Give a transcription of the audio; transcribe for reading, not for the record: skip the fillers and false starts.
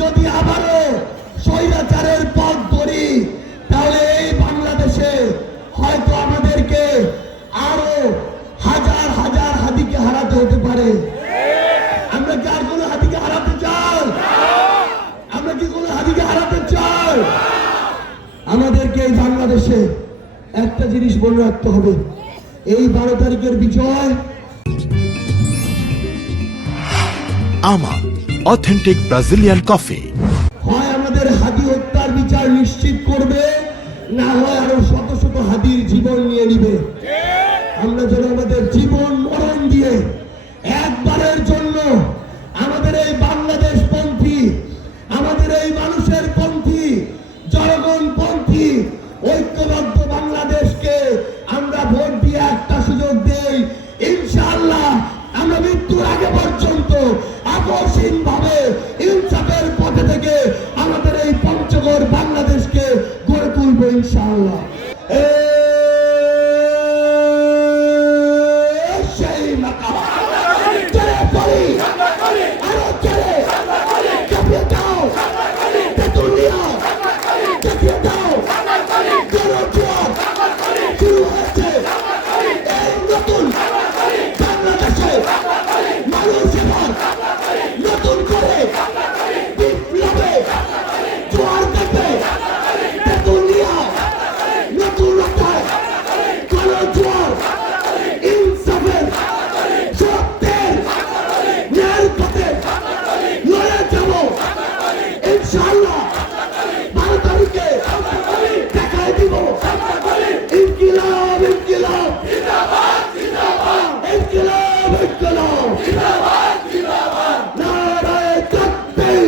যদি আবারও স্বৈরাচারের পথ ধরি তাহলে এই বাংলাদেশে হয়তো আমাদেরকে আরো হাজার হাজার হাতিকে হারাতে হতে পারে। আমরা কি আর কোনো হাতিকে হারাতে চাই? আমরা কি কোনো হাতিকে হারাতে চাই? আমাদেরকে এই বাংলাদেশে একটা জিনিস মনে রাখতে হবে, এই 12 তারিখের বিজয় আমা অথেন্টিক ব্রাজিলিয়ান কফি হয় আমাদের হাতি হত্যার বিচার নিশ্চিত করবে, না হয় আরো শত শত হাতির জীবন নিয়ে নিবে। আমরা যেন আমাদের জীবন মরণ দিয়ে একবারের জন্য আমাদের এই বাংলাদেশ পন্থী, আমাদের এই মানুষের পন্থী, জনগণ পন্থী ঐক্যবদ্ধ বাংলাদেশকে আমরা ভোট দিয়ে একটা সুযোগ দেই। ইনশাআল্লাহ আমরা মৃত্যুর আগে পর্যন্ত আপসহীন ভাবে ইনসাফের পথে থেকে আমাদের এই পঞ্চগড় বাংলাদেশকে গড়ে তুলবো ইনশাআল্লাহ। সেই মাকাম চলে পড়ি, আরো চলে কাঁপিয়ে দাও, তেতুলিয়া কাঁপিয়ে দাও, জনজোয়ার শুরু হয়েছে এই নতুন বাংলাদেশে। মানুষ এবার নতুন করে বিপ্লবে জোয়ার দেবে। তেতুলিয়া নতুন রাখায় জনজোয়ার ইনসাফের সত্যের ন্যায়ের পথে লড়ে যাব ইনশাআল্লাহ। 12 তারিখে দেখায় দিব ইনকিলাব ইনকিলাব ইনকিলাব ইনকিলাব নারায়ে তাকবীর।